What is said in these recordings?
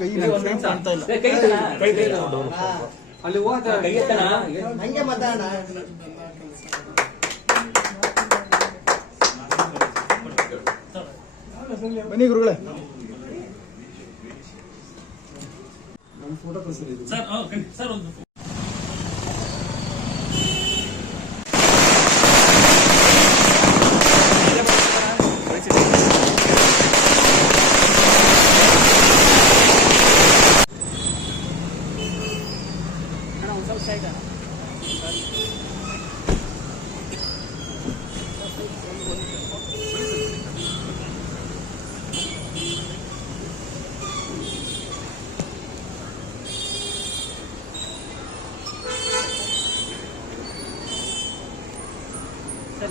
ಕೈ ಕಾಣ್ತಾ ಇಲ್ಲ. ಅಲ್ಲಿ ಹಂಗೆ ಮಾತಾಡೋಣ. ಬನ್ನಿ ಗುರುಗಳೇ. ಫೋಟೋ ಕಳಿಸಿರಿ ಸರ್ ಒಂದು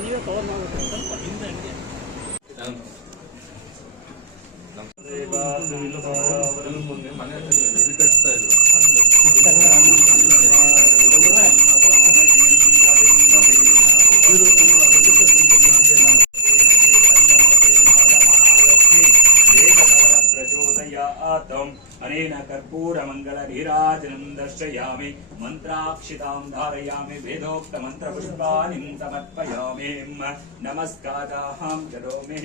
ನೀವೇ ಕವರ್ ಮಾಡಬೇಕು. ಸ್ವಲ್ಪ ಹಿಂದೆ ಹಂಗೆ अनेन कर्पूर मंगल नीराजनं दर्शयामि मंत्राक्षितां धारयामि वेदोक्त मंत्र पुष्पाणि समर्पयामि नमस्काराहं करोमि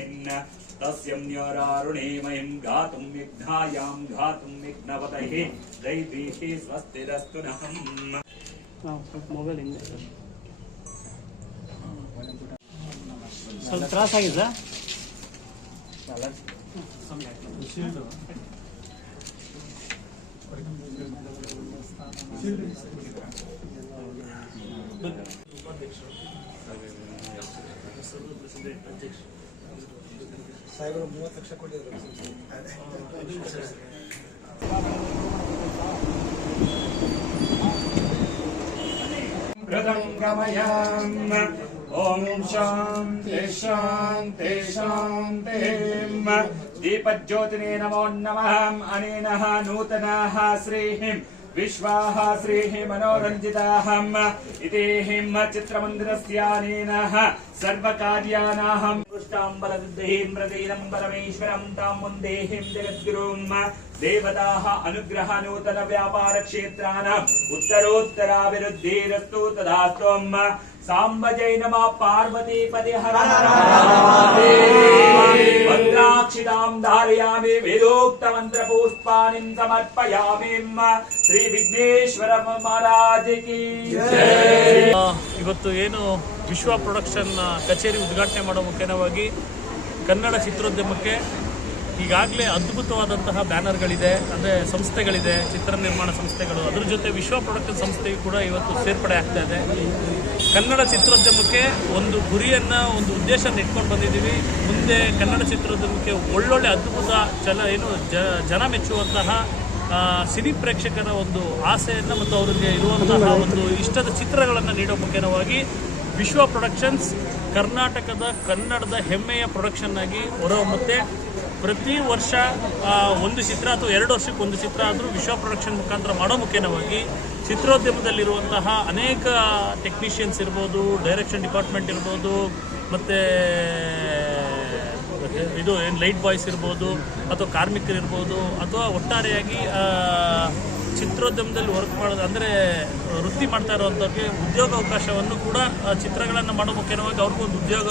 तस्यं न्यरारुणेमयं गातुं विघ्नायां गातुं विघ्नपतये दैवीः स्वस्तिरस्तु नः. ಮೊಬೈಲ್ ಹಿಂದೆ ಸ್ವಲ್ಪ ತ್ರಾಸಾಗಿದ್ದ ಸಾಹೇಬರು 30 ಲಕ್ಷ ಕೊಟ್ಟಿದ್ರು. ओम शांति शांति शांति. दीपज्योतिने नमो नमः. अनेन नूतनाः श्रीः विश्वाः श्रीः मनोरञ्जिताहम् इतेहिं चित्रमन्दिरस्यानेन सर्वकार्यानाहं पुष्टाम्बरविद्धेन्द्रदीनं परमेश्वरं तां वन्देहिं जगद्गुरुं. देवताः अनुग्रह नूतन व्यापार क्षेत्राणाम् उत्तरोत्तराभिवृद्धिरस्तु तदास्तु. सांब जय नमः. पार्वती पदे हर हर मंत्राक्षितां धारयामि वेदोक्त मंत्र पुष्पाणि समर्पयामि. श्री विघ्नेश्वर महाराज की जय. ಇವತ್ತು ಏನು ವಿಶ್ವ ಪ್ರೊಡಕ್ಷನ್ ಕಚೇರಿ ಉದ್ಘಾಟನೆ ಮಾಡೋ ಮುಖೇನವಾಗಿ ಕನ್ನಡ ಚಿತ್ರೋದ್ಯಮಕ್ಕೆ ಈಗಾಗಲೇ ಅದ್ಭುತವಾದಂತಹ ಬ್ಯಾನರ್ಗಳಿದೆ, ಅಂದರೆ ಸಂಸ್ಥೆಗಳಿದೆ, ಚಿತ್ರ ನಿರ್ಮಾಣ ಸಂಸ್ಥೆಗಳು. ಅದರ ಜೊತೆ ವಿಶ್ವ ಪ್ರೊಡಕ್ಷನ್ ಸಂಸ್ಥೆಯು ಕೂಡ ಇವತ್ತು ಸೇರ್ಪಡೆ ಆಗ್ತಾ ಇದೆ. ಕನ್ನಡ ಚಿತ್ರೋದ್ಯಮಕ್ಕೆ ಒಂದು ಗುರಿಯನ್ನು, ಒಂದು ಉದ್ದೇಶನ ಇಟ್ಕೊಂಡು ಬಂದಿದ್ದೀವಿ. ಮುಂದೆ ಕನ್ನಡ ಚಿತ್ರೋದ್ಯಮಕ್ಕೆ ಒಳ್ಳೊಳ್ಳೆ ಅದ್ಭುತ ಜನ ಮೆಚ್ಚುವಂತಹ ಸಿನಿ ಪ್ರೇಕ್ಷಕರ ಒಂದು ಆಸೆಯನ್ನು ಮತ್ತು ಅವರಿಗೆ ಇರುವಂತಹ ಒಂದು ಇಷ್ಟದ ಚಿತ್ರಗಳನ್ನು ನೀಡೋ ಮುಖೇನವಾಗಿ ವಿಶ್ವ ಪ್ರೊಡಕ್ಷನ್ಸ್ ಕರ್ನಾಟಕದ ಕನ್ನಡದ ಹೆಮ್ಮೆಯ ಪ್ರೊಡಕ್ಷನ್ ಆಗಿ ಹೊರಹೊಮ್ಮುತ್ತೆ. ಪ್ರತಿ ವರ್ಷ ಒಂದು ಚಿತ್ರ ಅಥವಾ 2 ವರ್ಷಕ್ಕೆ ಒಂದು ಚಿತ್ರ ಆದರೂ ವಿಶ್ವ ಪ್ರೊಡಕ್ಷನ್ ಮುಖಾಂತರ ಮಾಡೋ ಮುಖೇನವಾಗಿ ಚಿತ್ರೋದ್ಯಮದಲ್ಲಿರುವಂತಹ ಅನೇಕ ಟೆಕ್ನಿಷಿಯನ್ಸ್ ಇರ್ಬೋದು, ಡೈರೆಕ್ಷನ್ ಡಿಪಾರ್ಟ್ಮೆಂಟ್ ಇರ್ಬೋದು, ಮತ್ತು ಇದು ಏನು ಲೈಟ್ ಬಾಯ್ಸ್ ಇರ್ಬೋದು, ಅಥವಾ ಕಾರ್ಮಿಕರಿರ್ಬೋದು, ಅಥವಾ ಒಟ್ಟಾರೆಯಾಗಿ ಚಿತ್ರೋದ್ಯಮದಲ್ಲಿ ವರ್ಕ್ ಮಾಡೋದು ಅಂದರೆ ವೃತ್ತಿ ಮಾಡ್ತಾ ಇರೋವಂಥವ್ರಿಗೆ ಉದ್ಯೋಗಾವಕಾಶವನ್ನು ಕೂಡ ಚಿತ್ರಗಳನ್ನು ಮಾಡೋ ಮುಖೇನವಾಗಿ ಅವ್ರಿಗೂ ಒಂದು ಉದ್ಯೋಗ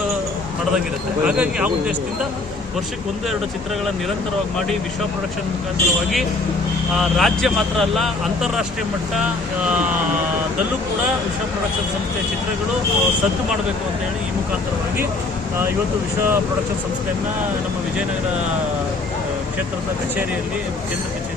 ಮಾಡೋದಾಗಿರುತ್ತೆ. ಹಾಗಾಗಿ ಆ ಉದ್ದೇಶದಿಂದ ವರ್ಷಕ್ಕೆ 1-2 ಚಿತ್ರಗಳನ್ನು ನಿರಂತರವಾಗಿ ಮಾಡಿ ವಿಶ್ವ ಪ್ರೊಡಕ್ಷನ್ ಮುಖಾಂತರವಾಗಿ ರಾಜ್ಯ ಮಾತ್ರ ಅಲ್ಲ, ಅಂತಾರಾಷ್ಟ್ರೀಯ ಮಟ್ಟದಲ್ಲೂ ಕೂಡ ವಿಶ್ವ ಪ್ರೊಡಕ್ಷನ್ ಸಂಸ್ಥೆಯ ಚಿತ್ರಗಳು ಸದ್ದು ಮಾಡಬೇಕು ಅಂತೇಳಿ ಈ ಮುಖಾಂತರವಾಗಿ ಇವತ್ತು ವಿಶ್ವ ಪ್ರೊಡಕ್ಷನ್ ಸಂಸ್ಥೆಯನ್ನು ನಮ್ಮ ವಿಜಯನಗರ ಕ್ಷೇತ್ರದ ಕಚೇರಿಯಲ್ಲಿ, ಕೇಂದ್ರ ಕಚೇರಿ